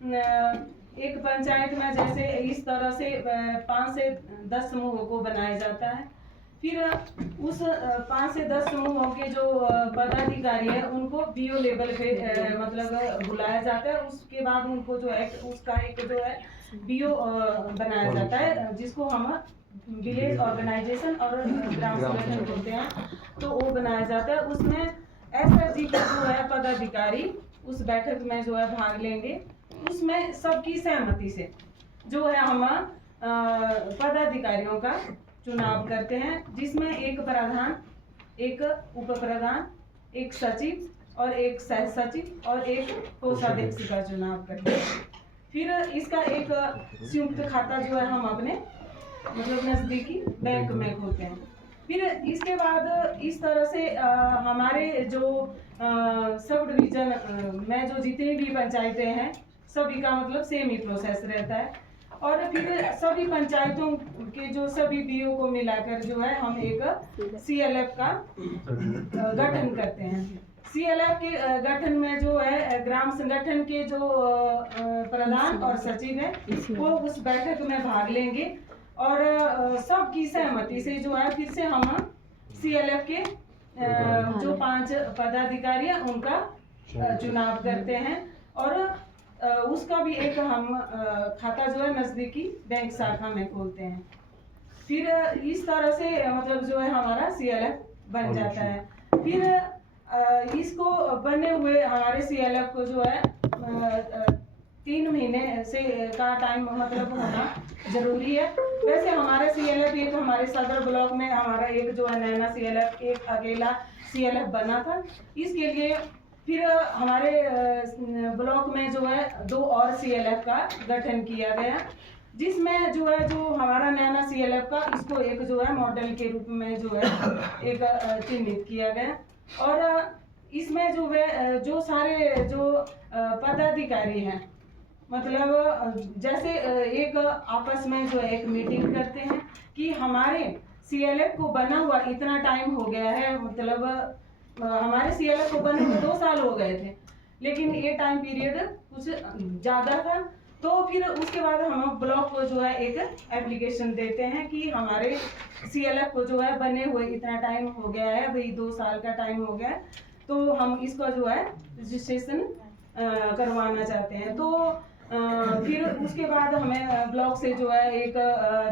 एक पंचायत में जैसे इस तरह से 5 से 10 समूहों को बनाया जाता है। फिर उस 5 से 10 समूहों के जो पदाधिकारी है उनको बीओ लेवल पे मतलब बुलाया जाता है। उसके बाद उनको जो है उसका एक जो है बीओ बनाया जाता है, जिसको हम विलेज ऑर्गेनाइजेशन और ग्राम संगठन बोलते हैं। तो वो बनाया जाता है। उसमें एसएचजी का जो है पदाधिकारी उस बैठक में जो है भाग लेंगे। उसमें सबकी सहमति से जो है हम पदाधिकारियों का चुनाव करते हैं, जिसमें एक प्रधान, एक उप प्रधान, एक सचिव और एक सह सचिव और एक कोषाध्यक्ष का चुनाव करते हैं। फिर इसका एक संयुक्त खाता जो है हम अपने मतलब नजदीकी बैंक में खोलते हैं। फिर इसके बाद इस तरह से हमारे जो सब डिवीजन में जो जितनी भी पंचायतें हैं सभी का मतलब सेम ही प्रोसेस रहता है। और फिर सभी पंचायतों के जो सभी बीओ को मिलाकर जो है हम एक सीएलएफ का गठन करते हैं। सीएलएफ के गठन में जो है ग्राम संगठन के जो प्रधान और सचिव है वो उस बैठक में भाग लेंगे और सबकी सहमति से जो है फिर से हम सीएलएफ के जो 5 पदाधिकारी हैं उनका चुनाव करते हैं। और उसका भी एक हम खाता जो है नजदीकी बैंक शाखा में खोलते हैं। फिर इस तरह से मतलब जो है हमारा सीएलएफ बन जाता है। फिर इसको बने हुए हमारे सीएलएफ को जो है 3 महीने से का टाइम मतलब होना जरूरी है। वैसे हमारे सीएलएफ एक हमारे सदर ब्लॉक में हमारा एक जो है नैना सीएलएफ एक अकेला सीएलएफ बना था। इसके लिए फिर हमारे ब्लॉक में जो है 2 और सीएलएफ का गठन किया गया, जिसमें जो है जो हमारा नैना सीएलएफ का इसको एक जो है मॉडल के रूप में जो है एक चिन्हित किया गया। और इसमें जो है जो सारे जो पदाधिकारी हैं मतलब जैसे एक आपस में जो एक मीटिंग करते हैं कि हमारे सीएलएफ को बना हुआ इतना टाइम हो गया है, मतलब हमारे सीएलएफ को बने हुए 2 साल हो गए थे, लेकिन ये टाइम पीरियड कुछ ज़्यादा था। तो फिर उसके बाद हम ब्लॉक को जो है एक एप्लीकेशन देते हैं कि हमारे सीएलएफ को जो है बने हुए इतना टाइम हो गया है, भाई 2 साल का टाइम हो गया है, तो हम इसका जो है रजिस्ट्रेशन करवाना चाहते हैं। तो फिर उसके बाद हमें ब्लॉक से जो है एक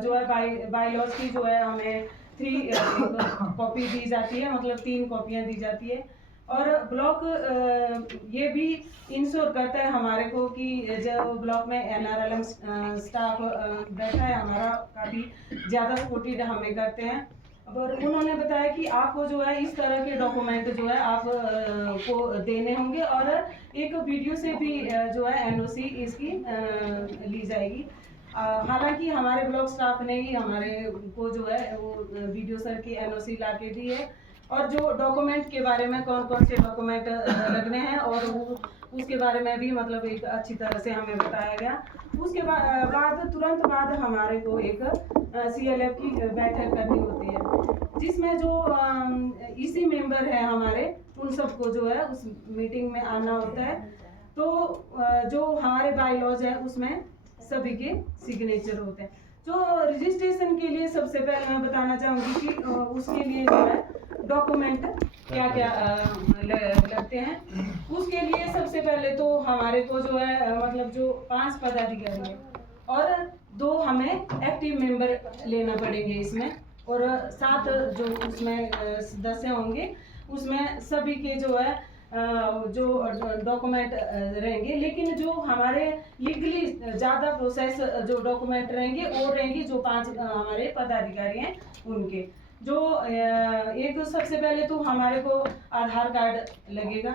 जो है बाईलॉज की जो है हमें 3 कॉपी दी जाती है, मतलब 3 कॉपियां दी जाती है। और ब्लॉक ये भी इंश्योर करता है हमारे को कि जो ब्लॉक में एनआरएलएम स्टाफ बैठा है हमारा काफ़ी ज़्यादा सपोर्टेड हमें करते हैं। और उन्होंने बताया कि आपको जो है इस तरह के डॉक्यूमेंट जो है आप को देने होंगे और एक वीडियो से भी जो है एनओसी इसकी ली जाएगी। हालांकि हमारे ब्लॉक स्टाफ ने ही हमारे को जो है वो वीडियो सर की एनओसी ला के दी है। और जो डॉक्यूमेंट के बारे में कौन कौन से डॉक्यूमेंट लगने हैं और उसके बारे में भी मतलब एक अच्छी तरह से हमें बताया गया। उसके बाद तुरंत बाद हमारे को एक सीएलएफ की बैठक करनी होती है, जिसमें जो इसी मेंबर है हमारे उन सबको जो है उस मीटिंग में आना होता है। तो जो हमारे बाईलॉज है उसमें सभी के सिग्नेचर होते हैं। जो रजिस्ट्रेशन के लिए सबसे पहले मैं बताना चाहूँगी कि उसके लिए जो है डॉक्यूमेंट क्या क्या लगते हैं। उसके लिए सबसे पहले तो हमारे को जो है मतलब जो 5 पदाधिकारी है और 2 हमें एक्टिव मेंबर लेना पड़ेंगे इसमें, और 7 जो उसमें सदस्य होंगे उसमें सभी के जो है जो डॉक्यूमेंट रहेंगे। लेकिन जो हमारे लीगली ज़्यादा प्रोसेस जो डॉक्यूमेंट रहेंगे वो रहेंगे जो 5 हमारे पदाधिकारी हैं उनके। जो एक सबसे पहले तो हमारे को आधार कार्ड लगेगा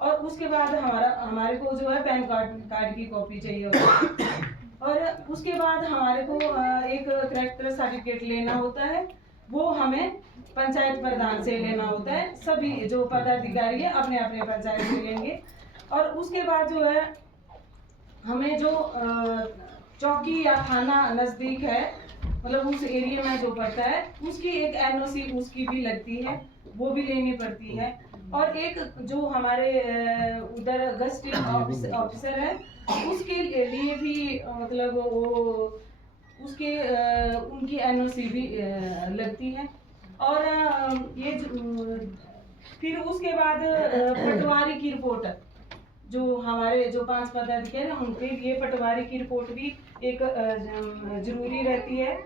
और उसके बाद हमारे को जो है पैन कार्ड की कॉपी चाहिए होती है। और उसके बाद हमारे को एक कैरेक्टर सर्टिफिकेट लेना होता है, वो हमें पंचायत प्रधान से लेना होता है। सभी जो पदाधिकारी है अपने अपने पंचायत से लेंगे। और उसके बाद जो है हमें जो चौकी या थाना नज़दीक है मतलब उस एरिया में जो पड़ता है उसकी एक एनओसी उसकी भी लगती है, वो भी लेनी पड़ती है। और एक जो हमारे उधर गस्टिंग ऑफिसर है मतलब वो उसके उनकी एनओसी भी लगती है। और फिर उसके बाद पटवारी की रिपोर्ट, जो हमारे जो 5 पदाधिकारी हैं उनके ये पटवारी की रिपोर्ट भी एक जरूरी रहती है।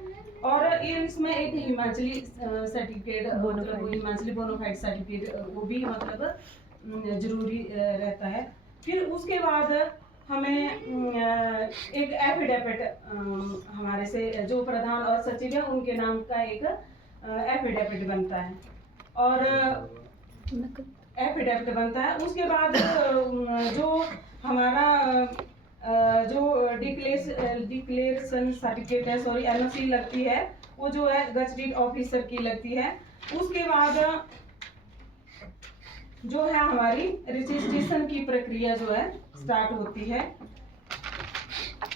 और इसमें एक हिमाचली सर्टिफिकेट, मतलब हिमाचली बोनाफाइड सर्टिफिकेट वो भी मतलब जरूरी रहता है। फिर उसके बाद हमें एक एफिडेविट हमारे से जो प्रधान और सचिव है उनके नाम का एक एफिडेविट बनता है, और एफिडेविट बनता है। उसके बाद जो हमारा जो डिक्लेरेशन सर्टिफिकेट है, सॉरी एनओसी लगती है, वो जो है गजटेड ऑफिसर की लगती है। उसके बाद जो है हमारी रजिस्ट्रेशन की प्रक्रिया जो है स्टार्ट होती है।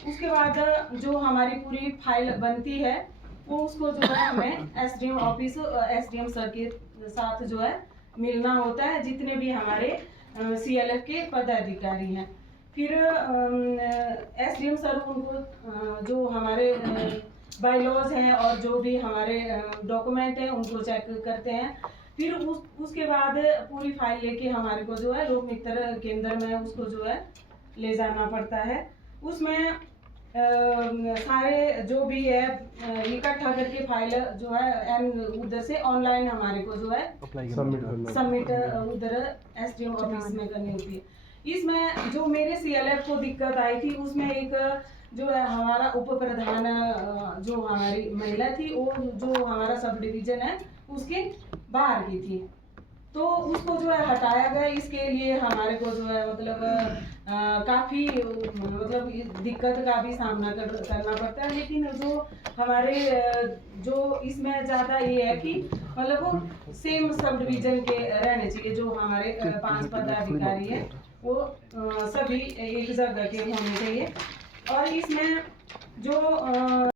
उसके बाद जो हमारी पूरी फाइल बनती है वो उसको जो है हमें एसडीएम ऑफिस, एसडीएम सर के साथ जो है मिलना होता है, जितने भी हमारे सीएलएफ के पदाधिकारी हैं। फिर एसडीएम सर उनको जो हमारे बायलॉज हैं और जो भी हमारे डॉक्यूमेंट हैं उनको चेक करते हैं। फिर उसके बाद पूरी फाइल लेके हमारे को जो है लोक मित्र केंद्र में उसको जो है ले जाना पड़ता है। उसमें सारे जो भी है इकट्ठा करके फाइल जो है उधर से ऑनलाइन हमारे को जो है सबमिट उधर एसडीएम ऑफिस में करनी होती है। इसमें जो मेरे सीएलएफ को दिक्कत आई थी उसमें एक जो है हमारा उप प्रधान जो हमारी महिला थी वो जो हमारा सब डिवीजन है उसके बाहर की थी, तो उसको जो है हटाया गया। इसके लिए हमारे को जो है मतलब काफ़ी मतलब दिक्कत का भी सामना करना पड़ता है। लेकिन जो हमारे जो इसमें ज़्यादा ये है कि मतलब वो सेम सब डिवीजन के रहने चाहिए, जो हमारे 5 पदाधिकारी हैं वो सभी एक जगह के होने चाहिए। और इसमें जो